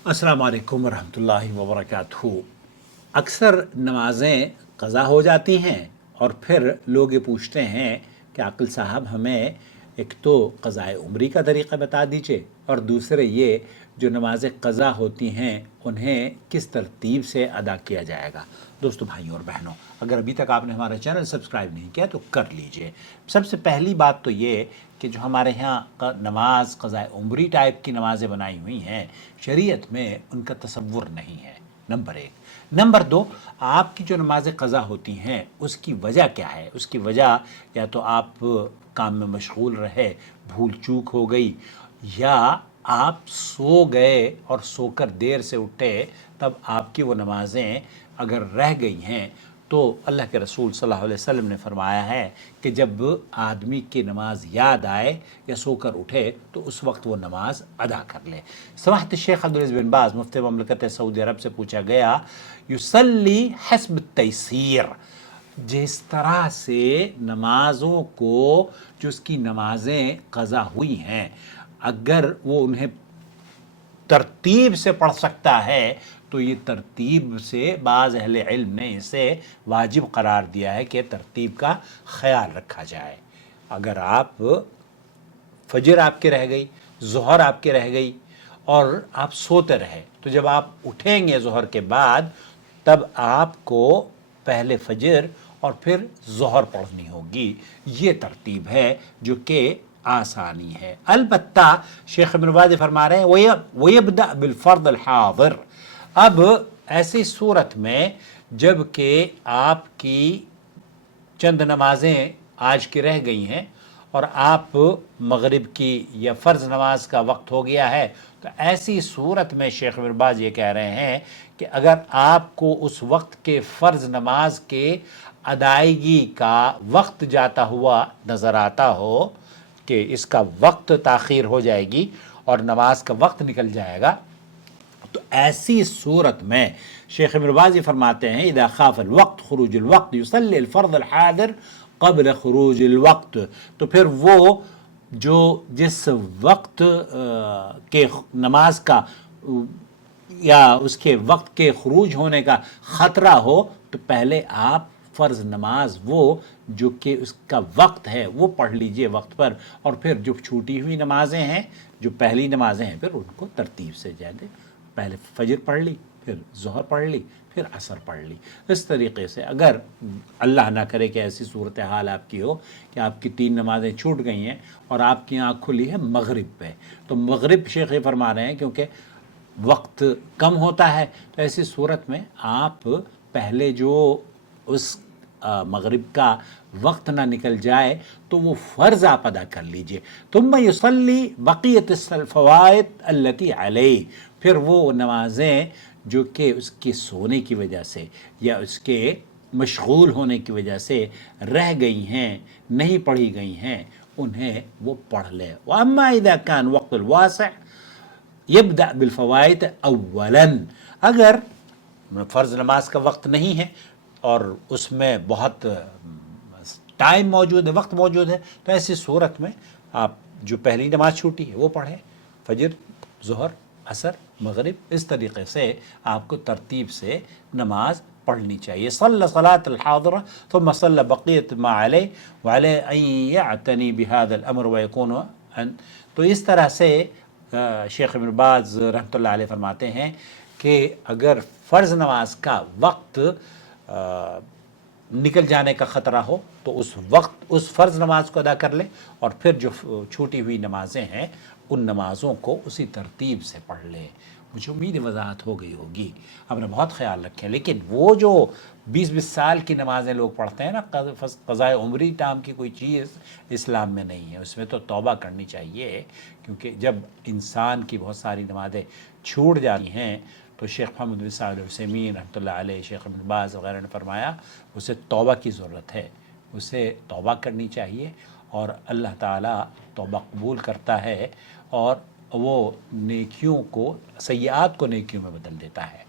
अस्सलाम वालेकुम रहमतुल्लाहि व बरकातहू। अक्सर नमाज़ें क़ज़ा हो जाती हैं और फिर लोग ये पूछते हैं कि आकिल साहब हमें एक तो क़ज़ाए उम्री का तरीक़ा बता दीजिए और दूसरे ये जो नमाज़ें क़ज़ा होती हैं उन्हें किस तरतीब से अदा किया जाएगा। दोस्तों, भाइयों और बहनों, अगर अभी तक आपने हमारा चैनल सब्सक्राइब नहीं किया तो कर लीजिए। सबसे पहली बात तो ये कि जो हमारे यहाँ नमाज क़ज़ाए उम्री टाइप की नमाज़ें बनाई हुई हैं, शरीयत में उनका तसव्वुर नहीं है, नंबर एक। नंबर दो, आपकी जो नमाज़ें क़ज़ा होती हैं उसकी वजह क्या है? उसकी वजह या तो आप काम में मशगूल रहे, भूल चूक हो गई, या आप सो गए और सोकर देर से उठे, तब आपकी वो नमाज़ें अगर रह गई हैं तो अल्लाह के रसूल सल्लल्लाहु अलैहि वसल्लम ने फरमाया है कि जब आदमी की नमाज याद आए या सोकर उठे तो उस वक्त वो नमाज अदा कर ले। समाहत शेख अब्दुल अज़ीज़ बिन बाज़ मुफ्ती ममलकत सऊदी अरब से पूछा गया, युसल्ली हस्ब तैसीर, जिस तरह से नमाज़ों को, जो उसकी नमाज़ें क़ज़ा हुई हैं, अगर वो उन्हें तरतीब से पढ़ सकता है तो ये तरतीब से बाज़ अहले इल्म ने इसे वाजिब करार दिया है कि तरतीब का ख्याल रखा जाए। अगर आप फजर आपके रह गई, ज़ोहर आपके रह गई और आप सोते रहे, तो जब आप उठेंगे ज़ोहर के बाद तब आपको पहले फजर और फिर ज़ोहर पढ़नी होगी। ये तरतीब है जो कि आसानी है। अलबत्ता शेख इब्न बाज़ फरमा रहे हैं वयब्दा बिलफ़र्द अल हाज़िर। अब ऐसी सूरत में जब कि आपकी चंद नमाज़ें आज की रह गई हैं और आप मगरिब की या फ़र्ज़ नमाज का वक्त हो गया है, तो ऐसी सूरत में शेख इब्न बाज़ ये कह रहे हैं कि अगर आपको उस वक्त के फ़र्ज़ नमाज के अदायगी का वक्त जाता हुआ नज़र आता हो कि इसका वक्त ताख़ीर हो जाएगी और नमाज का वक्त निकल जाएगा, तो ऐसी सूरत में शेख इब्न बाज़ फरमाते हैं, इदा खाफ़ वक्त खुरूज वक्त युसल्ली अल-फ़र्ज़ अल-हादिर क़ब्ल खुरूज वक्त। तो फिर वो जो जिस वक्त के नमाज का या उसके वक्त के खुरूज होने का ख़तरा हो, तो पहले आप फ़र्ज़ नमाज वो जो कि उसका वक्त है वो पढ़ लीजिए वक्त पर, और फिर जो छूटी हुई नमाज़ें हैं, जो पहली नमाज़ें हैं, फिर उनको तरतीब से ज़्यादा पहले फजर पढ़ ली, फिर ज़ोहर पढ़ ली, फिर असर पढ़ ली। इस तरीक़े से अगर अल्लाह ना करे कि ऐसी सूरत हाल आपकी हो कि आपकी 3 नमाज़ें छूट गई हैं और आपकी आँख खुली है मगरिब पे, तो मगरिब शेख फरमा रहे हैं क्योंकि वक्त कम होता है, तो ऐसी सूरत में आप पहले जो उस मगरिब का वक्त ना निकल जाए तो वो फ़र्ज़ आप अदा कर लीजिए। तुम युसल्ली बक़ियत फ़वाइद अल्लती अलैहि, फिर वो नमाज़ें जो कि उसके सोने की वजह से या उसके मशगूल होने की वजह से रह गई हैं, नहीं पढ़ी गई हैं, उन्हें वो पढ़ ले। व अम्मा इज़ा कान वक़्तुल वासिअ यब्दा बिल फ़वाइद अव्वलन, अगर फ़र्ज़ नमाज का वक्त नहीं है और उसमें बहुत टाइम मौजूद है, वक्त मौजूद है, तो ऐसी सूरत में आप जो पहली नमाज छूटी है वो पढ़ें, फजर, ज़ोहर, असर, मगरिब, इस तरीक़े से आपको तरतीब से नमाज पढ़नी चाहिए। सल्ला सलातल हादिरा थुम्मा सल्ला बक़ियत मा अलैहि व अलैहि अन यअतनी बिहाज़ल अम्र व यकून अन। तो इस तरह से शेख इब्न बाज़ रहमतुल्लाह अलैह फरमाते हैं कि अगर फ़र्ज़ नमाज का वक्त निकल जाने का ख़तरा हो तो उस वक्त उस फ़र्ज़ नमाज को अदा कर ले, और फिर जो छूटी हुई नमाज़ें हैं उन नमाज़ों को उसी तरतीब से पढ़ ले। मुझे उम्मीद वजाहत हो गई होगी। अपना बहुत ख्याल रखें। लेकिन वो जो 20-20 साल की नमाज़ें लोग पढ़ते हैं ना, क़ज़ाए उम्री नाम की कोई चीज़ इस्लाम में नहीं है, उसमें तो तौबा करनी चाहिए, क्योंकि जब इंसान की बहुत सारी नमाज़ें छूट जाती हैं तो शेख मोहम्मद बिन सालिह अल उसैमीन रहमतुल्लाह अलैह, शेख इब्न बाज़ वगैरह ने फरमाया उसे तौबा की ज़रूरत है, उसे तौबा करनी चाहिए और अल्लाह ताला तौबा कबूल करता है और वो नेकियों को, सय्यात को नेकियों में बदल देता है।